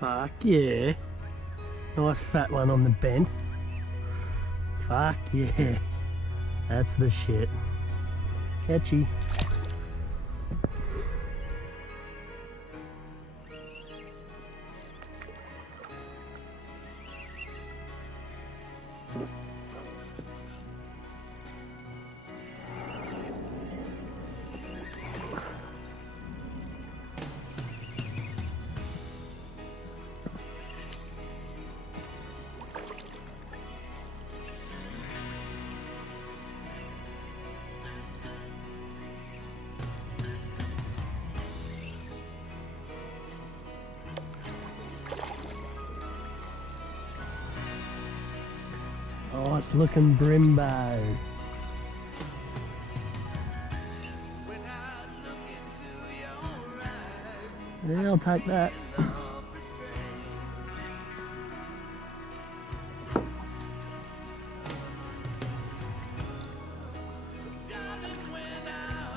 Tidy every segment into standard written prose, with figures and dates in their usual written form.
Fuck yeah. Nice fat one on the bend. Fuck yeah. That's the shit. Catchy. Nice looking Brembo. Yeah, I'll take that.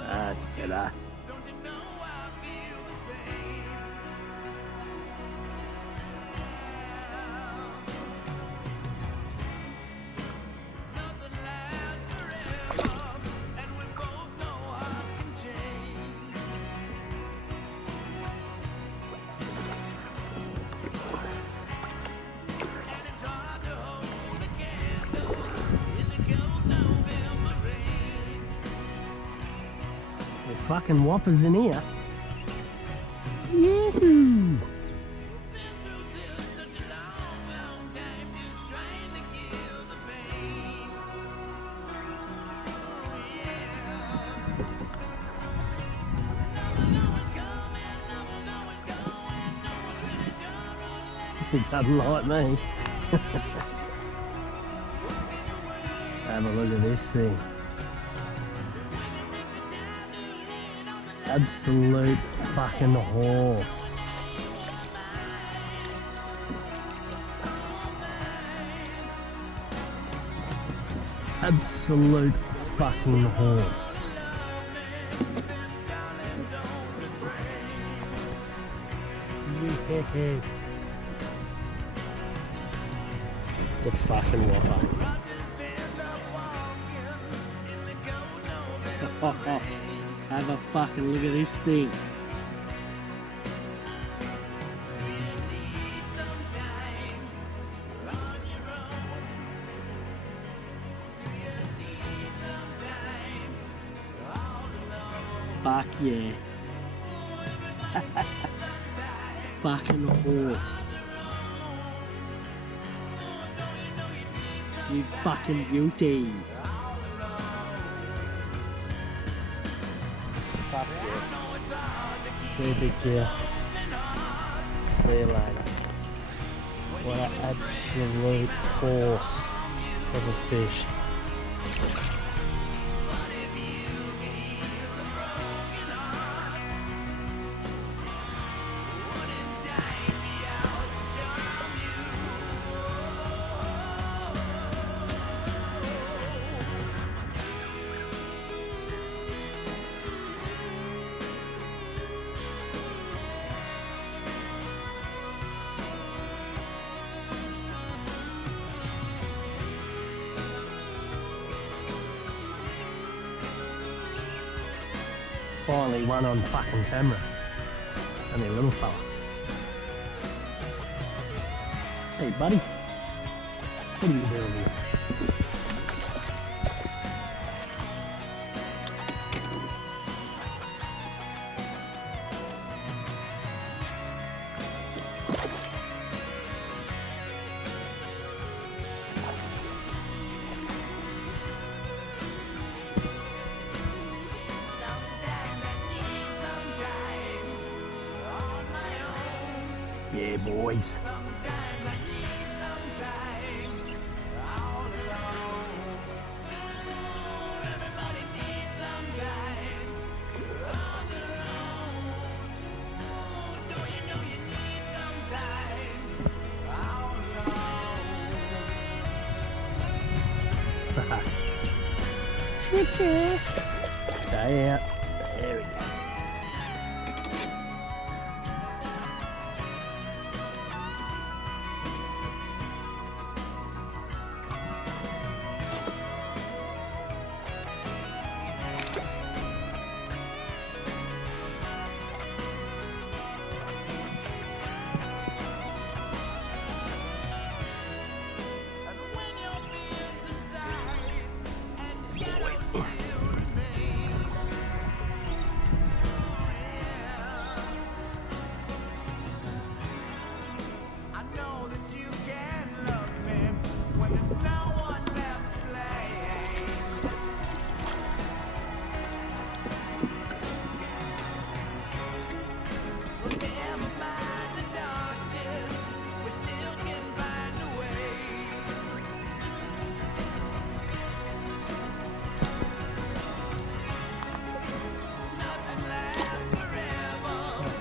That's better. Fucking whoppers in here. Yahoo! He doesn't like me. Have a look at this thing. Absolute fucking horse. Absolute fucking horse. Yes. It's a fucking whopper. Have a fucking look at this thing. Fuck yeah. Fucking horse. You fucking beauty. Fuck yeah. See you, big deal. See you later. What an absolute horse of a fish. Finally one on fucking camera. Only a little fella. Hey buddy, what are you doing here? Yeah, boys. Choo-choo. Stay out. There we go.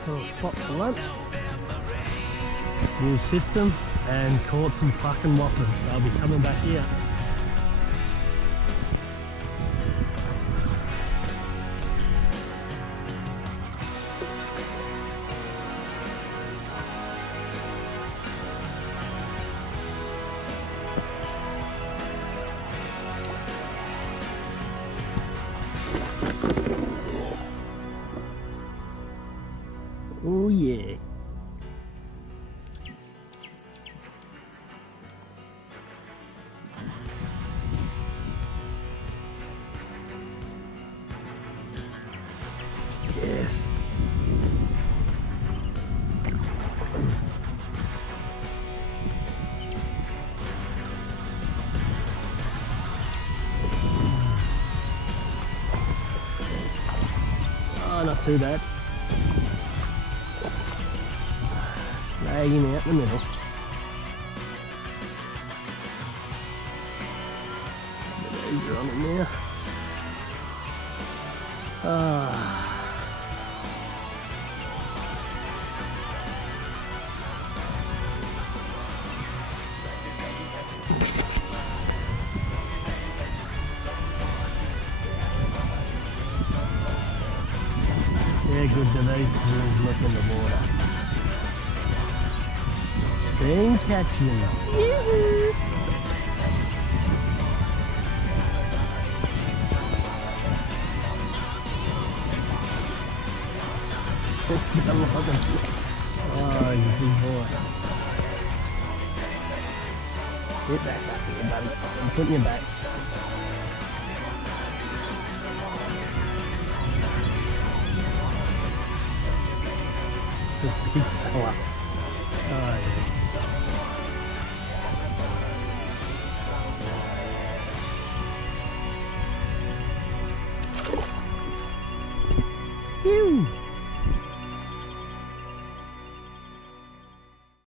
little spot for lunch. New system, and caught some fucking whoppers, so I'll be coming back here. Oh yeah. Yes. Oh, not too bad. Dragging out in the middle. A bit easier on it now. Ah. Yeah, good to these things look in the water. Been catching. Yoo-hoo. Oh, you big boy. Get back up here, buddy. I'm putting you back. This big fella. Oh, yeah. Ew.